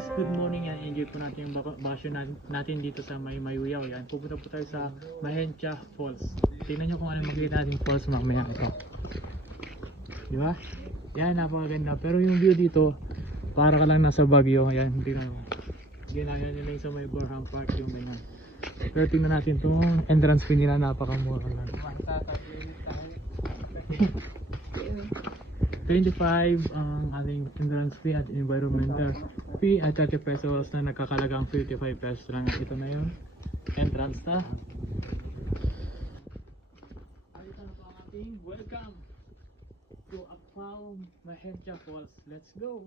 guys, good morning yan. Enjoy po natin yung bakasyon natin dito sa Mayuyaw. Yan, pupunta po tayo sa Mahencha Falls. Tingnan nyo kung ano makikita natin falls mamaya ito. Di ba? Yan, napakaganda. Pero yung view dito, para ka lang nasa Baguio. Yan, tingnan mo. Ginaya nila yung sa may Borham Park yung ganyan. Pero tingnan natin itong entrance fee nila, napakamura lang. 25 ang ating entrance fee at environmental fee at 30 pesos na nagkakalagang 55 pesos lang. Ito na yun, entrance na. Ito na po ang ating welcome to Akpao Mahencha Falls. Let's go!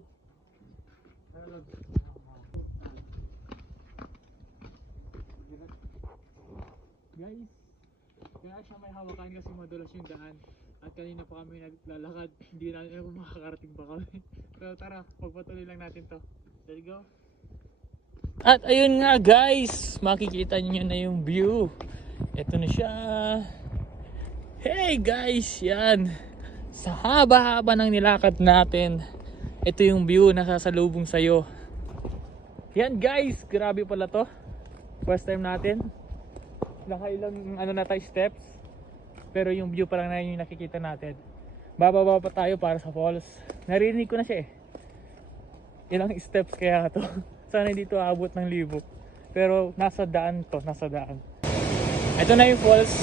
Guys, kaya siya may hawakan kasi madulas yung daan. At kanina pa kami naglalakad, hindi na kung makakarating pa kami. Pero tara, pagpatuloy lang natin to. Let's go! At ayun nga guys, makikita niyo na yung view. Ito na siya. Hey guys, yan. Sa haba-haba ng nilakad natin, ito yung view na sasalubong sa'yo. Yan guys, grabe pala to. First time natin. Nakailang na tayo steps. Pero yung view pa lang na yung nakikita natin. Bababa pa tayo para sa falls. Narinig ko na siya eh. Ilang steps kaya to. Sana hindi to aabot ng 1,000. Pero nasa daan to, nasa daan. Ito na yung falls.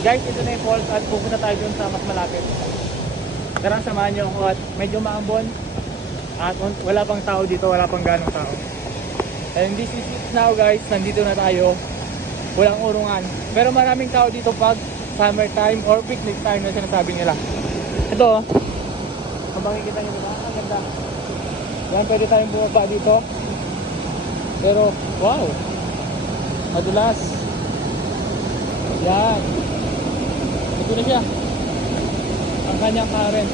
Guys, ito na yung falls at pupunta tayo dun sa mas malapit. Tara, samahan nyo ako at medyo maambon. At wala pang tao dito, wala pang ganong tao. And this is it now guys, nandito na tayo. Walang urungan. Pero maraming tao dito pag summer time or picnic time na sinasabi nila. Ito, kung makikita nyo diba, ang ganda. Yan, pwede tayong bumaba dito. Pero, wow! Madulas. Yan. Ito na siya. Ang kanyang current.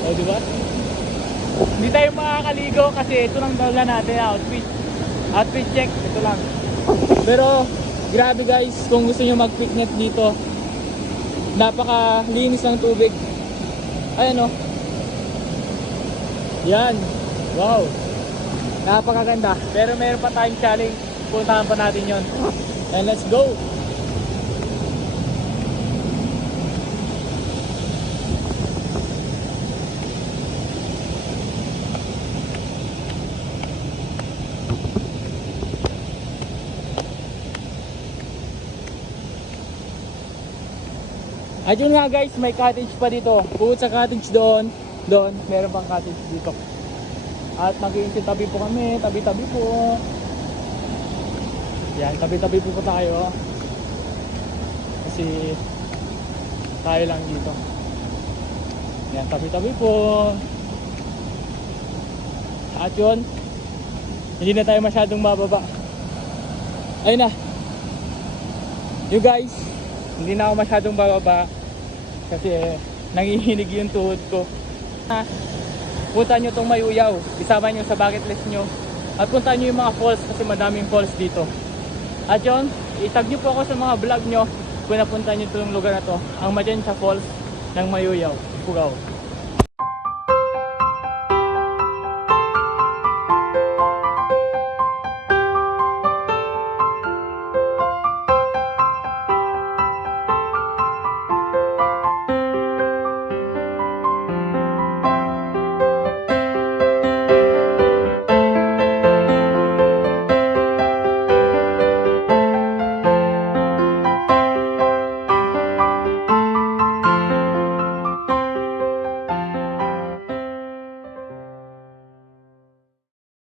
O, diba? Hindi tayo makakaligo kasi ito lang dala natin, outfit. Outfit check, ito lang. Pero, grabe guys, kung gusto nyo mag-picnic dito, napakalinis ng tubig. Ayan o. Yan. Wow. Napakaganda. Pero meron pa tayong challenge. Puntahan pa natin yon. And let's go. At yun nga guys, may cottage pa dito. Bukod sa cottage doon, meron pang cottage dito. At mag-iintabi po kami, tabi-tabi po. Yan, tabi-tabi po tayo. Kasi tayo lang dito. Yan, tabi-tabi po. At yun, hindi na tayo masyadong mababa. Ayun na. You guys, hindi na ako masyadong bababa. Kasi nangihinig yung tuhod ko. Punta nyo itong Mayuyaw. Isama nyo sa bucket list nyo. At punta nyo yung mga falls kasi madaming falls dito. At yun, itag nyo po ako sa mga vlog nyo kung napunta nyo itong lugar na to. Ang Mahencha Falls ng Mayuyaw, Ifugao.